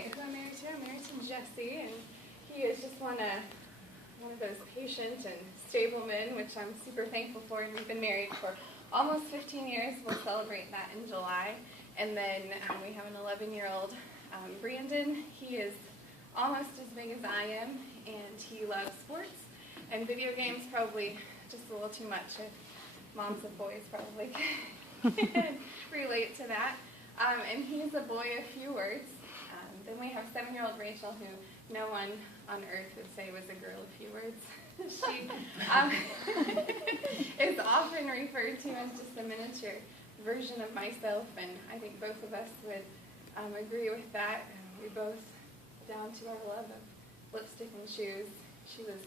who I'm married to Jesse, and he is just one of those patient and stable men, which I'm super thankful for, and we've been married for almost 15 years. We'll celebrate that in July. And then we have an 11-year-old, Brandon. He is almost as big as I am, and he loves sports and video games, probably just a little too much. Moms of boys probably can relate to that. And he's a boy of few words. Then we have 7-year-old Rachel, who no one on earth would say was a girl of few words. She is often referred to as just a miniature version of myself, and I think both of us would agree with that. We both, down to our love of lipstick and shoes. She was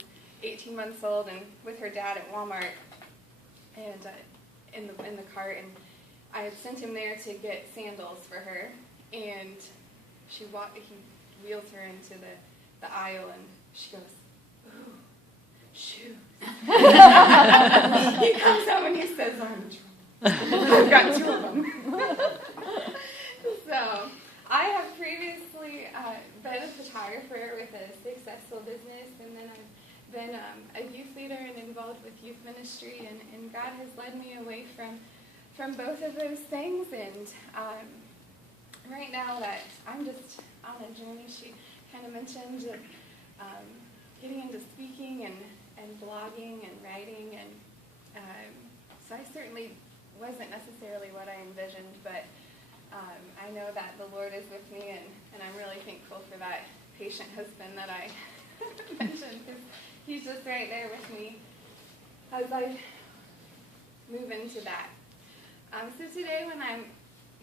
18 months old and with her dad at Walmart, and in the cart, and I had sent him there to get sandals for her, and he wheels her into the aisle, and she goes, "Ooh, shoes." He comes home and he says, "I'm in trouble. I've got 2 of them." So I have previously been a photographer with a successful business, and then I've been a youth leader and involved with youth ministry, and God has led me away from both of those things, and right now that I'm just on a journey. She kind of mentioned getting into speaking and blogging and writing, and so I certainly wasn't necessarily what I envisioned, but I know that the Lord is with me, and I'm really thankful for that patient husband that I mentioned, because he's just right there with me as I move into that. So today, when I'm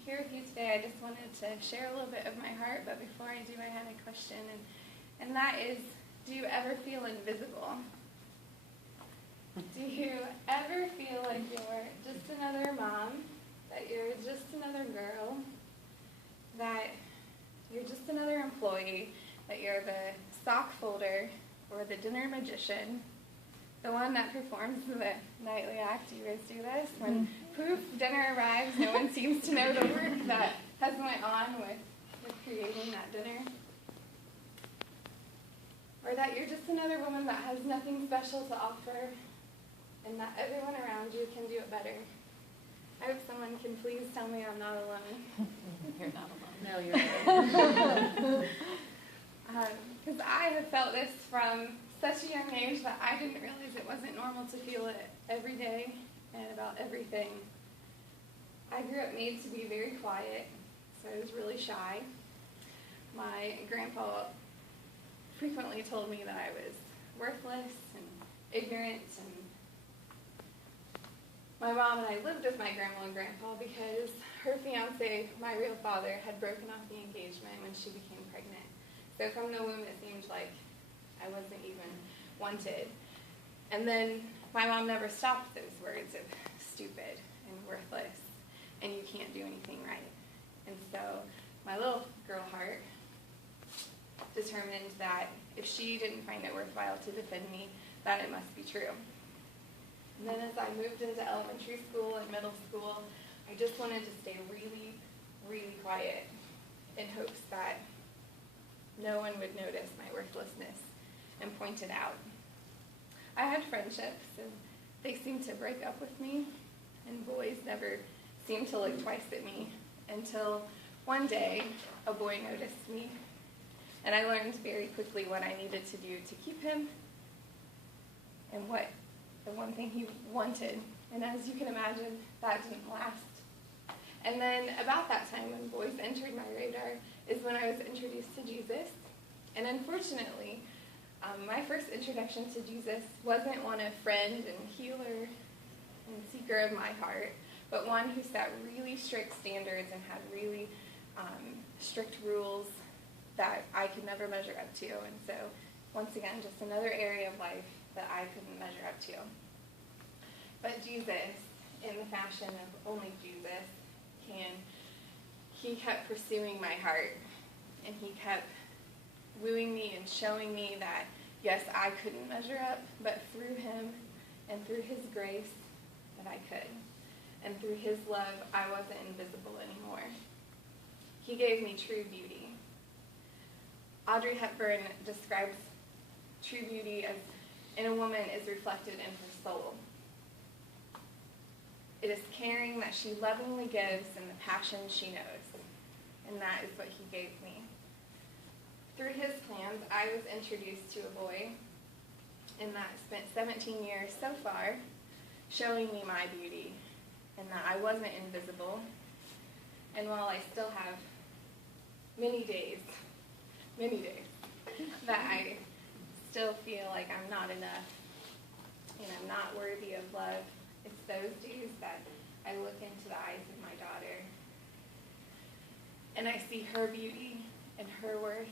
here with you today, I just wanted to share a little bit of my heart, but before I do, I had a question, and that is, do you ever feel invisible? Do you ever feel like you're just another mom, that you're just another girl, that you're just another employee, that you're the sock folder or the dinner magician, the one that performs the nightly act? Do you guys do this? When poof, dinner arrives, no one seems to know the work that has went on with creating that dinner. Or that you're just another woman that has nothing special to offer, and that everyone around you can do it better. I hope someone can please tell me I'm not alone. You're not alone. No, you're not. Because I have felt this from such a young age that I didn't realize it wasn't normal to feel it every day and about everything. I grew up made to be very quiet, so I was really shy. My grandpa frequently told me that I was worthless and ignorant, and my mom and I lived with my grandma and grandpa because her fiance, my real father, had broken off the engagement when she became pregnant. So from the womb, it seemed like I wasn't even wanted. And then my mom never stopped those words of stupid and worthless, and you can't do anything right. And so my little girl heart determined that if she didn't find it worthwhile to defend me, that it must be true. And then as I moved into elementary school and middle school, I just wanted to stay really, really quiet in hopes that no one would notice my worthlessness and point it out. I had friendships, and they seemed to break up with me, and boys never seemed to look twice at me until one day a boy noticed me, and I learned very quickly what I needed to do to keep him and what the one thing he wanted. And as you can imagine, that didn't last. And then about that time when boys entered my radar is when I was introduced to Jesus. And unfortunately, my first introduction to Jesus wasn't one of friend and healer and seeker of my heart, but one who set really strict standards and had really strict rules that I could never measure up to. And so, once again, just another area of life that I couldn't measure up to. But Jesus, in the fashion of only Jesus can, he kept pursuing my heart, and he kept wooing me and showing me that, yes, I couldn't measure up, but through him and through his grace that I could. And through his love, I wasn't invisible anymore. He gave me true beauty. Audrey Hepburn describes true beauty as in a woman is reflected in her soul. It is caring that she lovingly gives and the passion she knows. And that is what he gave me. Through his plans, I was introduced to a boy, and that spent 17 years so far showing me my beauty, and that I wasn't invisible. And while I still have many days that I still feel like I'm not enough and I'm not worthy of love, it's those days that I look into the eyes of my daughter and I see her beauty and her worth,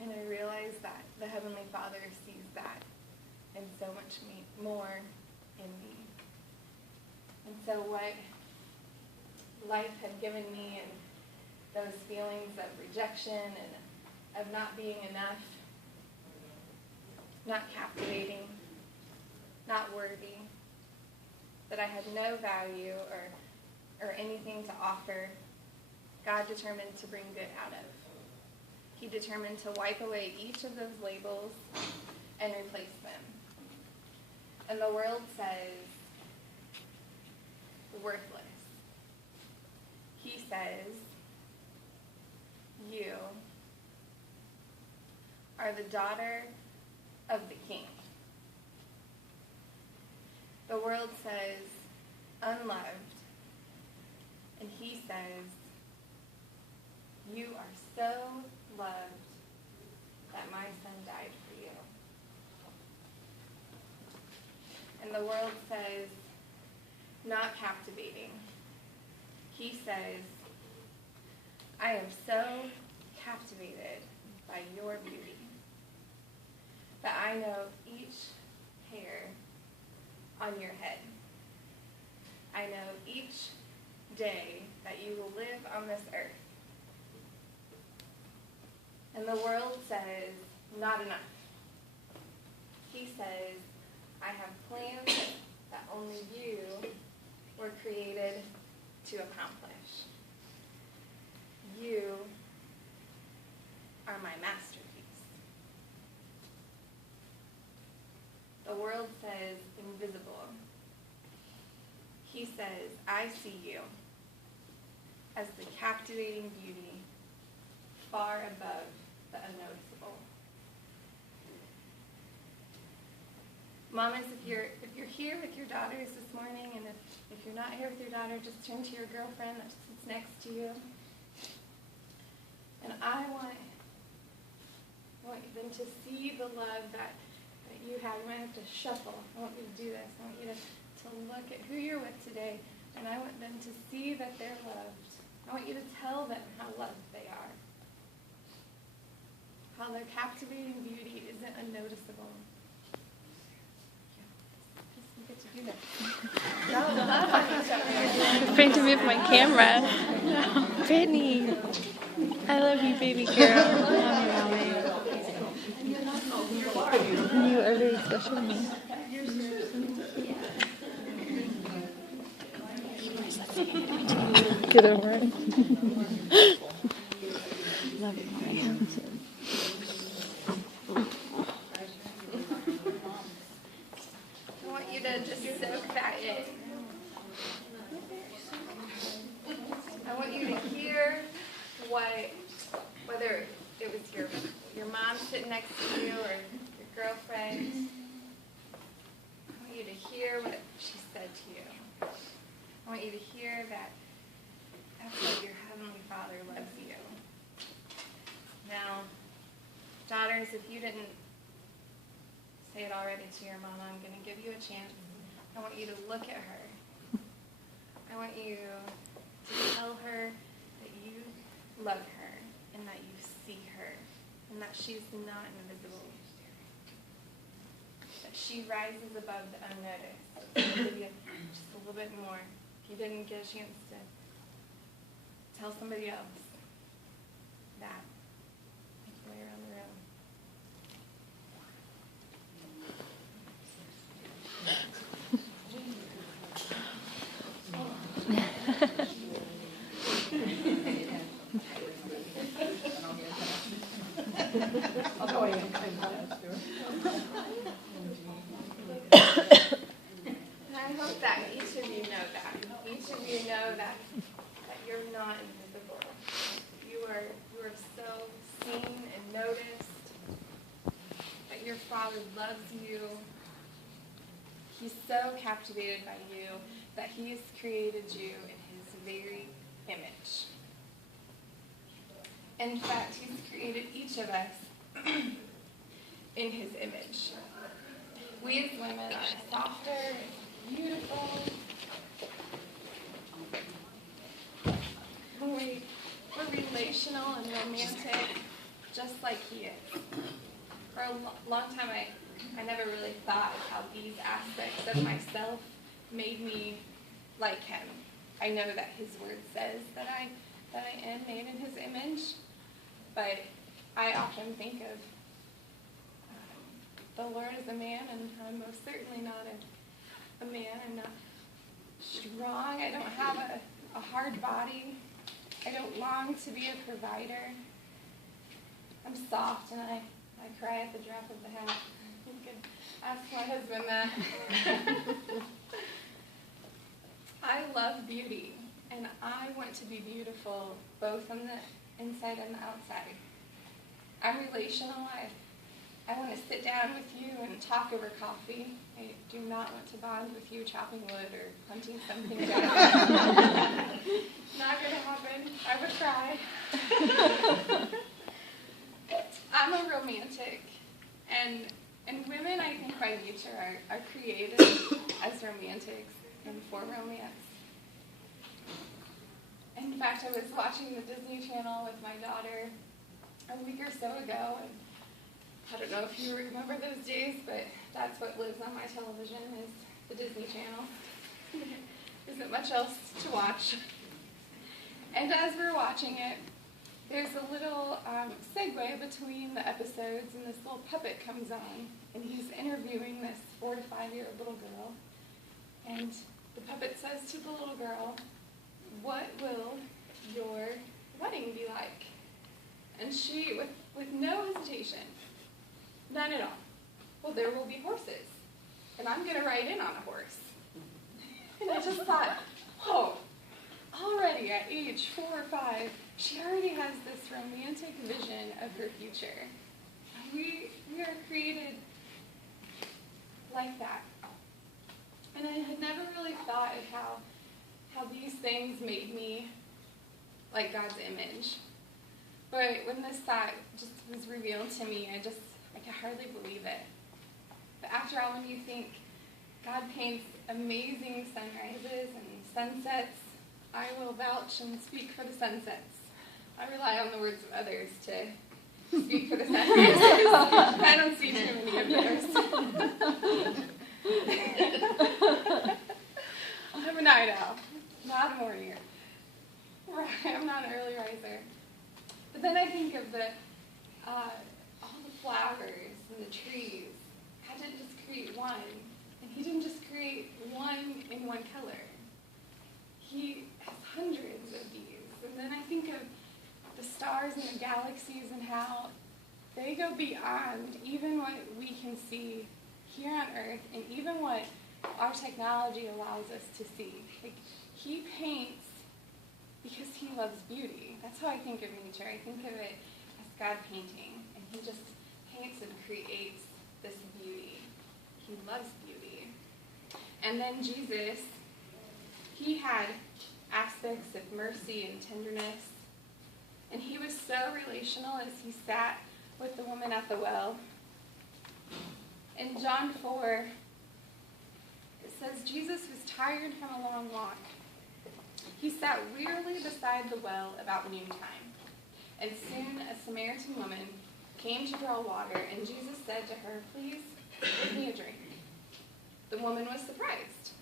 and I realize that the Heavenly Father sees that and so much more in me. And so what life had given me and those feelings of rejection and of not being enough, not captivating, not worthy, that I had no value or anything to offer, God determined to bring good out of. He determined to wipe away each of those labels and replace them. And the world says, worthless. He says, you are the daughter of the King. The world says, unloved. And he says, you are so loved that my son died for you. And the world says, not captivating. He says, I am so captivated by your beauty that I know each hair on your head. I know each day that you will live on this earth. And the world says, not enough. He says, I have plans that only you were created to accomplish. You are my masterpiece. The world says, invisible. He says, I see you as the captivating beauty far above the unnoticeable. Mamas, if you're here with your daughters this morning, and if you're not here with your daughter, just turn to your girlfriend that sits next to you. And I want them to see the love that you have. You might have to shuffle. I want you to do this. I want you to look at who you're with today, and I want them to see that they're loved. I want you to tell them how loved they are. How their captivating beauty isn't unnoticeable. You get to do that. Y'all love on each other. I'm afraid to move my camera. Brittany, I love you, baby girl. I love you, Mommy. You are very special to me. Get over it. Love you, Mommy. I want you to just soak that in. I want you to hear whether it was your mom sitting next to you or your girlfriend. I want you to hear what she said to you. I want you to hear that that's what your Heavenly Father loves you. Now, daughters, if you didn't say it already to your mama, I'm going to give you a chance. I want you to look at her. I want you to tell her that you love her and that you see her and that she's not invisible. That she rises above the unnoticed. I'll give you just a little bit more. If you didn't get a chance to tell somebody else that. Make your way around the room. I'll go in and class too. And I hope that each of you know that. Each of you know that you're not invisible. You are so seen and noticed. That your Father loves you. He's so captivated by you that He has created you in His very image. In fact, He's created each of us in His image. We as women are softer, beautiful. We're relational and romantic, just like He is. For a long time, I never really thought how these aspects of myself made me like Him. I know that His Word says that I am made in His image, but I often think of the Lord as a man, and I'm most certainly not a man. I'm not strong. I don't have a hard body. I don't long to be a provider. I'm soft, and I cry at the drop of the hat. You could ask my husband that. I love beauty, and I want to be beautiful both on the inside and the outside. I'm relational. I want to sit down with you and talk over coffee. I do not want to bond with you chopping wood or hunting something down. Not going to happen. I would cry. I'm a romantic, and women, I think, by nature are created as romantics and for romance. In fact, I was watching the Disney Channel with my daughter a week or so ago, and I don't know if you remember those days, but that's what lives on my television is the Disney Channel. Isn't much else to watch. And as we're watching it, there's a little segue between the episodes, and this little puppet comes on, and he's interviewing this 4 to 5-year-old little girl. And the puppet says to the little girl, "What will your wedding be like?" And she, with no hesitation, none at all, "Well, there will be horses, and I'm going to ride in on a horse." And I just thought, whoa, already at age 4 or 5, she already has this romantic vision of her future. We are created like that. And I had never really thought of how these things made me like God's image. But when this thought just was revealed to me, I could hardly believe it. But after all, when you think God paints amazing sunrises and sunsets, I will vouch and speak for the sunsets. I rely on the words of others to speak for the sunrises. I don't see too many of those. I'm a night owl, not a morninger. I'm not an early riser. But then I think of all the flowers and the trees. God didn't just create one, and He didn't just create one in one color. He has hundreds of these. And then I think of the stars and the galaxies and how they go beyond even what we can see here on Earth and even what our technology allows us to see. Like, He paints because He loves beauty. That's how I think of nature. I think of it as God painting, and He just paints and creates this beauty. He loves beauty. And then Jesus, He had aspects of mercy and tenderness, and He was so relational as He sat with the woman at the well. In John 4, it says, Jesus was tired from a long walk. He sat wearily beside the well about noontime, and soon a Samaritan woman came to draw water, and Jesus said to her, "Please, give me a drink." The woman was surprised,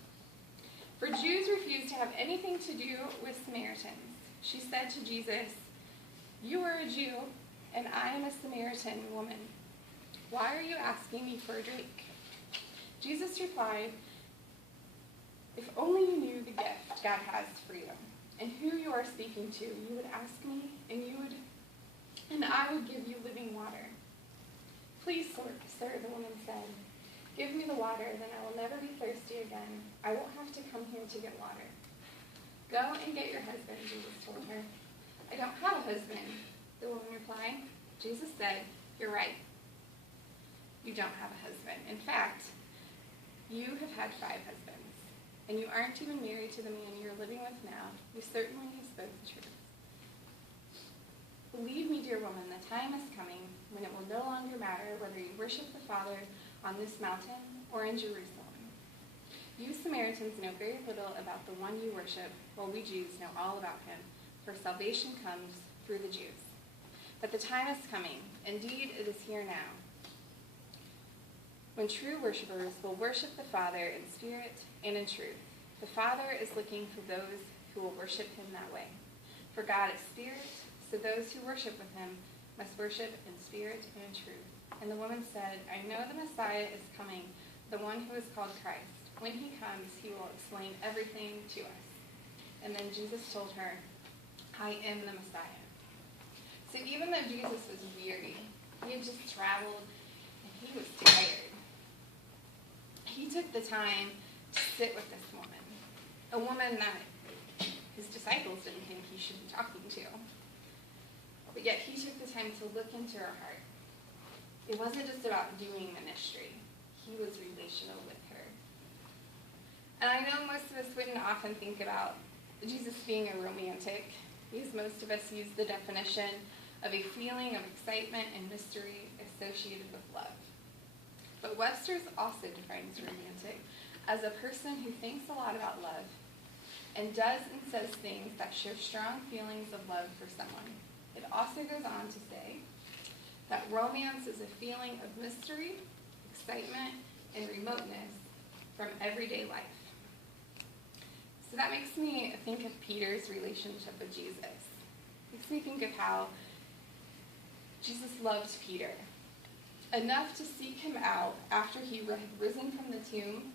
for Jews refused to have anything to do with Samaritans. She said to Jesus, "You are a Jew, and I am a Samaritan woman. Why are you asking me for a drink?" Jesus replied, "If only you knew the gift God has for you, and who you are speaking to, you would ask me, and I would give you living water." sir," the woman said. "Give me the water, then I will never be thirsty again. I won't have to come here to get water." "Go and get your husband," Jesus told her. "I don't have a husband," the woman replied. Jesus said, "You're right. You don't have a husband. In fact, you have had 5 husbands, and you aren't even married to the man you're living with now. You certainly have spoken the truth. Believe me, dear woman, the time is coming when it will no longer matter whether you worship the Father on this mountain or in Jerusalem. You Samaritans know very little about the one you worship, while we Jews know all about him, for salvation comes through the Jews. But the time is coming, indeed it is here now, when true worshipers will worship the Father in spirit and in truth. The Father is looking for those who will worship him that way. For God is spirit, so those who worship with him must worship in spirit and in truth." And the woman said, "I know the Messiah is coming, the one who is called Christ. When he comes, he will explain everything to us." And then Jesus told her, "I am the Messiah." So even though Jesus was weary, he had just traveled, and he was tired, he took the time to sit with this woman, a woman that his disciples didn't think he should be talking to. But yet he took the time to look into her heart. It wasn't just about doing ministry. He was relational with her. And I know most of us wouldn't often think about Jesus being a romantic, because most of us use the definition of a feeling of excitement and mystery associated with love. But Webster's also defines romantic as a person who thinks a lot about love and does and says things that show strong feelings of love for someone. It also goes on to say that romance is a feeling of mystery, excitement, and remoteness from everyday life. So that makes me think of Peter's relationship with Jesus. It makes me think of how Jesus loved Peter enough to seek him out after he had risen from the tomb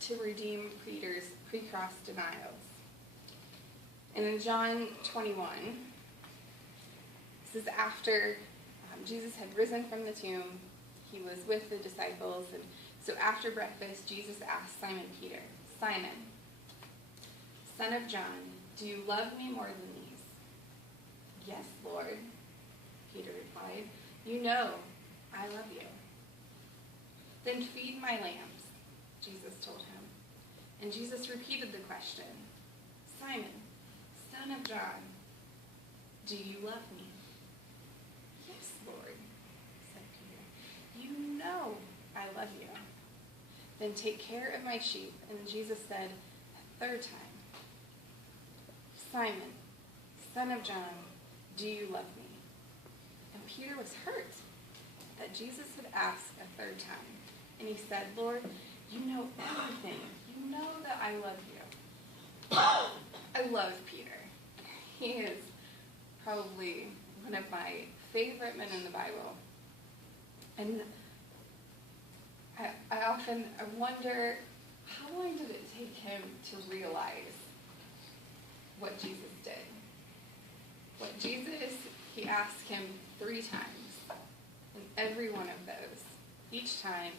to redeem Peter's pre-cross denials. And in John 21, this is after Jesus had risen from the tomb. He was with the disciples, and so after breakfast, Jesus asked Simon Peter, "Simon, son of John, do you love me more than these?" "Yes, Lord," Peter replied. "You know I love you." "Then feed my lambs," Jesus told him. And Jesus repeated the question, "Simon, son of John, do you love me?" "Yes, Lord," said Peter. "You know I love you." "Then take care of my sheep." And Jesus said a third time, "Simon, son of John, do you love me?" And Peter was hurt that Jesus had asked a third time. And he said, "Lord, you know everything. You know that I love you." I love Peter. He is probably one of my favorite men in the Bible. And I wonder, how long did it take him to realize what Jesus did? What Jesus, he asked him 3 times. And every one of those, each time,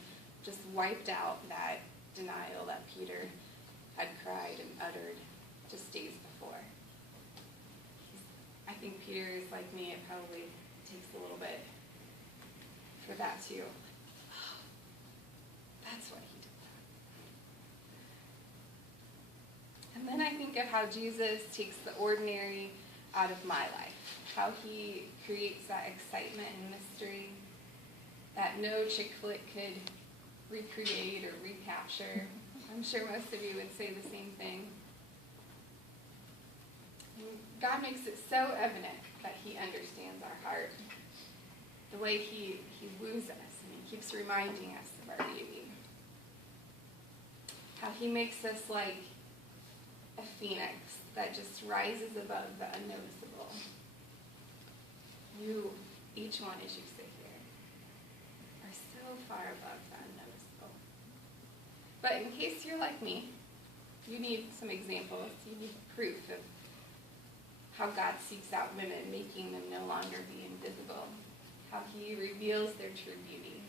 just wiped out that denial that Peter had cried and uttered just days before. I think Peter is like me. It probably takes a little bit for that too. That's what he did. And then I think of how Jesus takes the ordinary out of my life, how he creates that excitement and mystery that no chick flick could recreate or recapture. I'm sure most of you would say the same thing. And God makes it so evident that he understands our heart, the way he woos us, and he keeps reminding us of our beauty. How he makes us like a phoenix that just rises above the unnoticeable. You, each one as you sit here, are so far above the unnoticeable. But in case you're like me, you need some examples. You need proof of how God seeks out women, making them no longer be invisible. How he reveals their true beauty.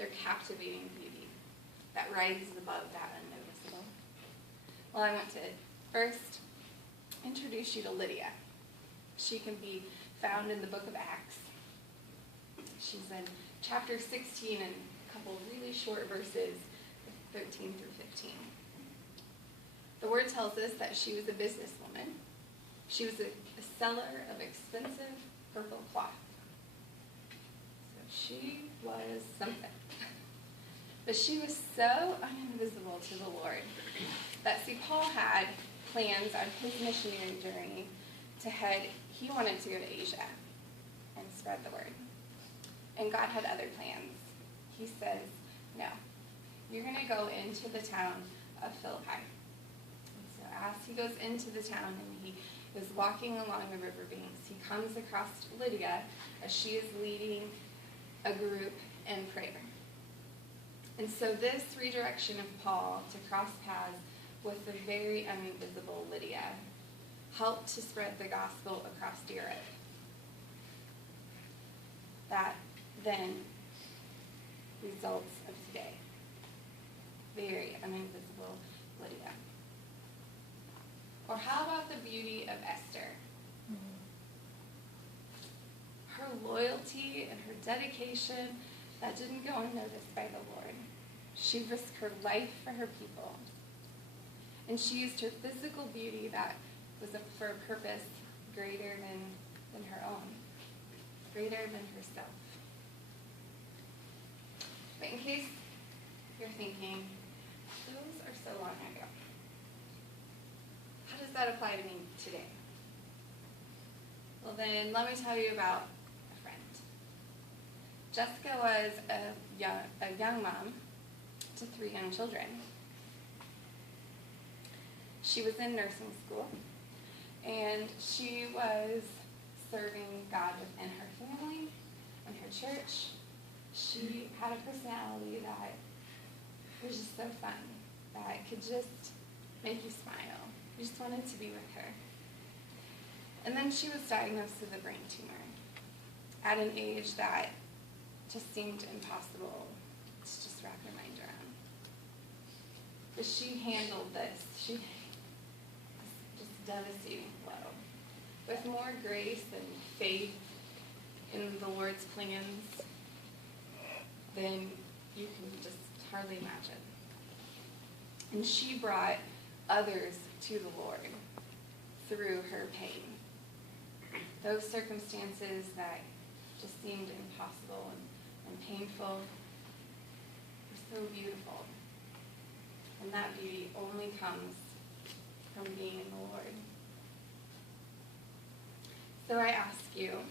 their captivating beauty that rises above that unnoticeable. Well, I want to first introduce you to Lydia. She can be found in the book of Acts. She's in chapter 16 and a couple really short verses, 13 through 15. The word tells us that she was a businesswoman. She was a seller of expensive purple cloth. So she was something. But she was so invisible to the Lord that, see, Paul had plans on his missionary journey to head, he wanted to go to Asia and spread the word. And God had other plans. He says, no, you're going to go into the town of Philippi. And so as he goes into the town and he is walking along the river banks, he comes across Lydia as she is leading a group in prayer. And so this redirection of Paul to cross paths with the very invisible Lydia helped to spread the gospel across Europe. That then results of today. Very invisible Lydia. Or how about the beauty of Esther? Her loyalty and her dedication that didn't go unnoticed by the Lord. She risked her life for her people. And she used her physical beauty that was for a purpose greater than her own, greater than herself. But in case you're thinking, those are so long ago, how does that apply to me today? Well, then let me tell you about a friend. Jessica was a young mom to 3 young children. She was in nursing school, and she was serving God within her family and her church. She had a personality that was just so fun, that could just make you smile. You just wanted to be with her. And then she was diagnosed with a brain tumor at an age that just seemed impossible to just wrap her mind around. But she handled this, just devastating blow, with more grace and faith in the Lord's plans than you can just hardly imagine. And she brought others to the Lord through her pain. Those circumstances that just seemed impossible and painful were so beautiful. And that beauty only comes from being in the Lord. So I ask you,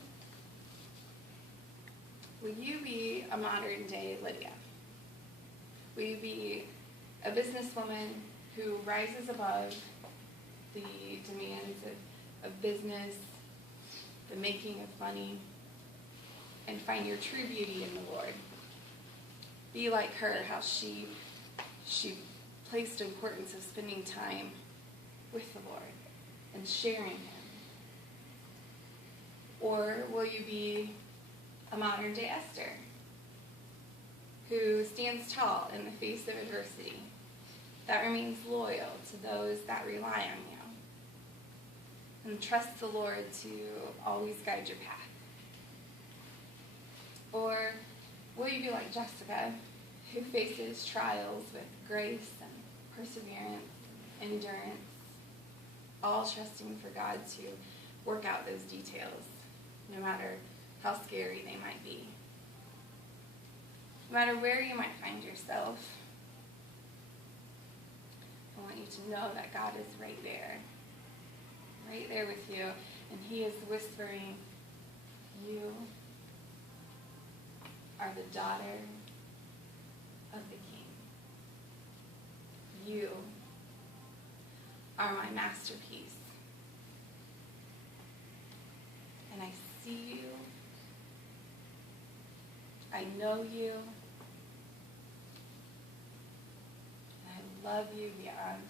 will you be a modern day Lydia? Will you be a businesswoman who rises above the demands of business, the making of money, and find your true beauty in the Lord? Be like her, how she placed importance of spending time with the Lord and sharing Him. Or will you be a modern day Esther, who stands tall in the face of adversity, that remains loyal to those that rely on you, and trusts the Lord to always guide your path? Or will you be like Jessica, who faces trials with grace and perseverance, endurance, all trusting for God to work out those details, no matter how scary they might be? No matter where you might find yourself, I want you to know that God is right there with you, and He is whispering, you are the daughter of the King. You are my masterpiece. And I see you. I know you. And I love you beyond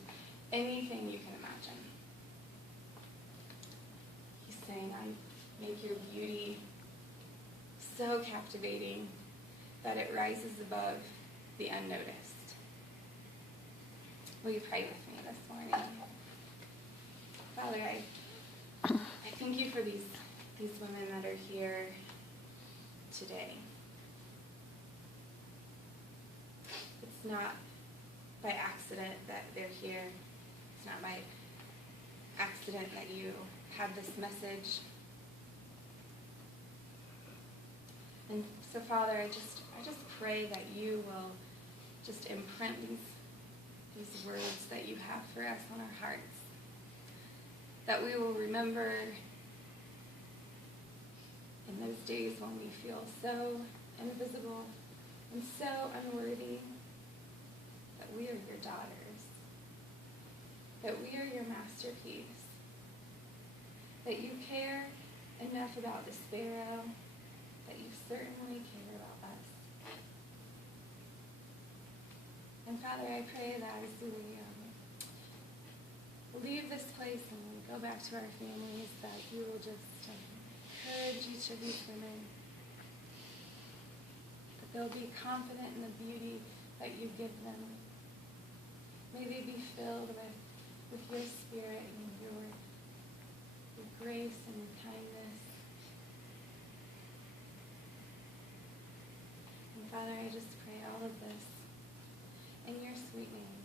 anything you can imagine. He's saying, I make your beauty so captivating that it rises above the unnoticed. Will you pray with me this morning? Father, I thank you for these women that are here today. It's not by accident that they're here. It's not by accident that you have this message. And so, Father, I just pray that you will just imprint these words that you have for us on our hearts. That we will remember in those days when we feel so invisible and so unworthy, that we are your daughters, that we are your masterpiece, that you care enough about the sparrow, that you certainly care about us. And Father, I pray that as we leave this place and we go back to our families, that you will just encourage each of these women, that they'll be confident in the beauty that you give them. May they be filled with your spirit and your grace and your kindness. And Father, I just pray all of this in your sweet name.